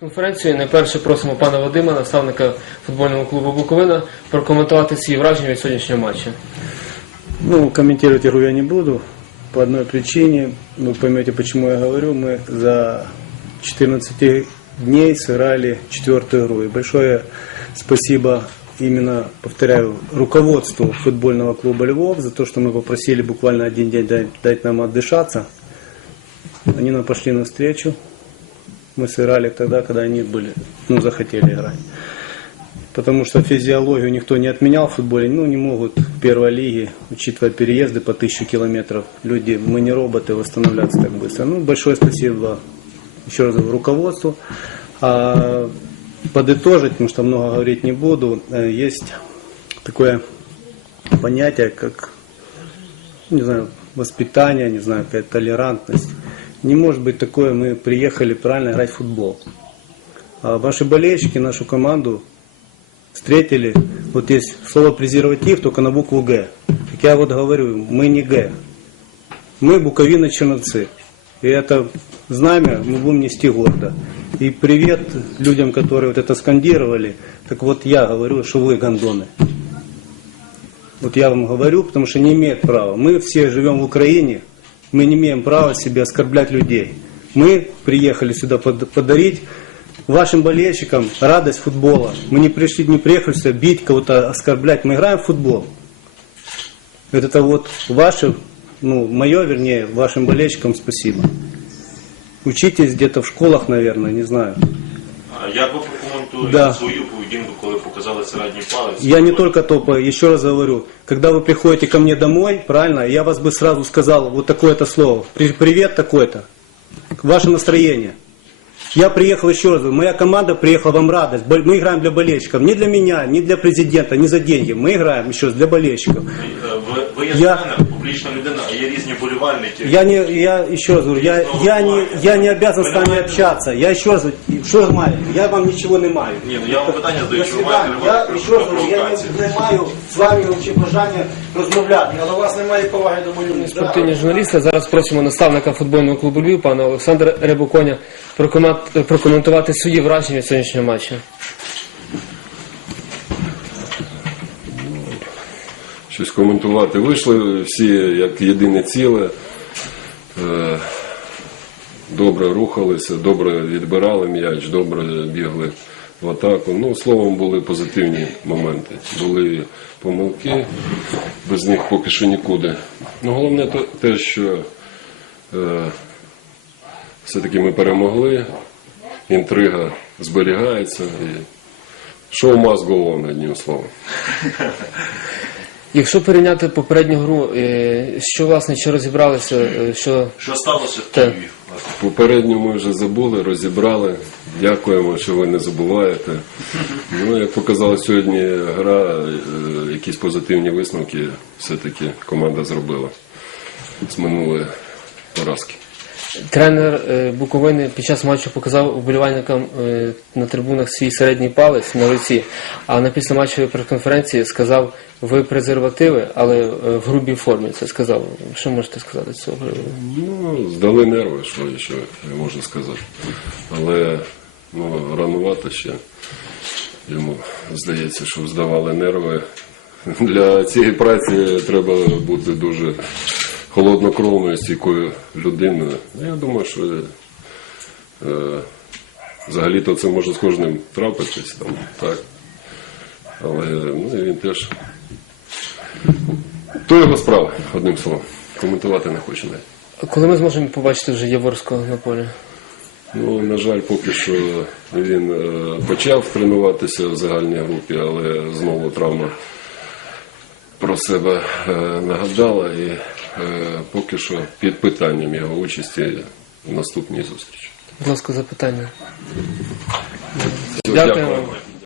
Конференцію найперше просимо пана Вадима, наставника футбольного клубу Буковина, прокоментувати свої враження від сьогоднішнього матчу. Ну, комментировать игру я не буду по одной причине. Вы поймете, почему я говорю. Мы за 14 дней сыграли четвертую игру. И большое спасибо именно, повторяю, руководству футбольного клуба Львов за то, что мы попросили буквально один день дать, дать нам отдышаться. Они нам пошли навстречу. Мы сыграли тогда, когда они были, ну, захотели играть. Потому что физиологию никто не отменял в футболе. Ну, не могут в первой лиге, учитывая переезды по тысячу километров, люди, мы не роботы, восстанавливаться так быстро. Ну, большое спасибо еще раз руководству. А подытожить, потому что много говорить не буду, э, есть такое понятие, как, не знаю, воспитание, не знаю, какая толерантность. Не может быть такое, мы приехали правильно играть в футбол. А ваши болельщики нашу команду встретили, вот есть слово презерватив, только на букву Г. Как я вот говорю, мы не Г. Мы Буковина Черновцы. И это знамя мы будем нести гордо. И привет людям, которые вот это скандировали. Так вот я говорю, что вы гондоны. Вот я вам говорю, потому что не имеют права. Мы все живем в Украине, мы не имеем права себе оскорблять людей. Мы приехали сюда под- подарить вашим болельщикам радость футбола. Мы не пришли, не приехали сюда бить кого-то, оскорблять. Мы играем в футбол. Это вот ваше, ну, мое, вернее, вашим болельщикам спасибо. Учитесь где-то в школах, наверное, не знаю. А Як ви прокоментуєте Да. свою поведінку, коли показали середній палець? Я не только топаю, еще раз говорю, когда вы приходите ко мне домой, правильно, я вас бы сразу сказал вот такое-то слово. При- Привет такое-то. Ваше настроение. Я приехал еще раз, говорю, моя команда приехала вам радость. Мы играем для болельщиков. Не для меня, не для президента, не за деньги. Мы играем еще раз для болельщиков. Е, Ви, є Я- тренер, публічна людина, а є різні болівальники. Я не, я еще раз говорю, я, я, не, я не обязан с вами общаться. Я еще раз говорю, что маю? Я вам ничего не маю. Ні, ну я вам питання задаю, До чи ви маєте свидання. Я любов ще раз говорю, я провокації? не, не маю з вами вообще бажання розмовляти. Але у вас немає поваги до моєї Спортивні журналісти. Зараз просимо наставника футбольного клубу Львів, пана Олександра Рябоконя, прокомат- прокоментувати свої враження від сьогоднішнього матчу. щось коментувати. Вийшли всі як єдине ціле, е, добре рухалися, добре відбирали м'яч, добре бігли в атаку. Ну, словом, були позитивні моменти. Були помилки, без них поки що нікуди. Ну, головне те, що е, все-таки ми перемогли, інтрига зберігається. І шоу must go on, одним словом. Якщо порівняти попередню гру, е, що власне чи розібралися, е, що Що сталося в Києві? власне? Попередню ми вже забули, розібрали. Дякуємо, що ви не забуваєте. Ну, як показала сьогодні гра, е, якісь позитивні висновки все-таки команда зробила з минулої поразки. Тренер е, Буковини під час матчу показав вболівальникам е, на трибунах свій середній палець на руці, а на післяматчевій прес-конференції сказав, ви презервативи, але е, в грубій формі це сказав. Що можете сказати з цього? Ну, здали нерви, що я ще можу сказати. Але ну, ранувато ще. Йому здається, що здавали нерви. Для цієї праці треба бути дуже холоднокровною, стійкою людиною. Я думаю, що е, взагалі-то це може з кожним трапитись там, так. Але ну, він теж. То його справа, одним словом. Коментувати не хочу навіть. А Коли ми зможемо побачити вже Яворського на полі? Ну, на жаль, поки що він е, почав тренуватися в загальній групі, але знову травма про себе е, нагадала і поки що під питанням його участі в наступній зустрічі. Будь ласка, запитання. Дякую. дякую.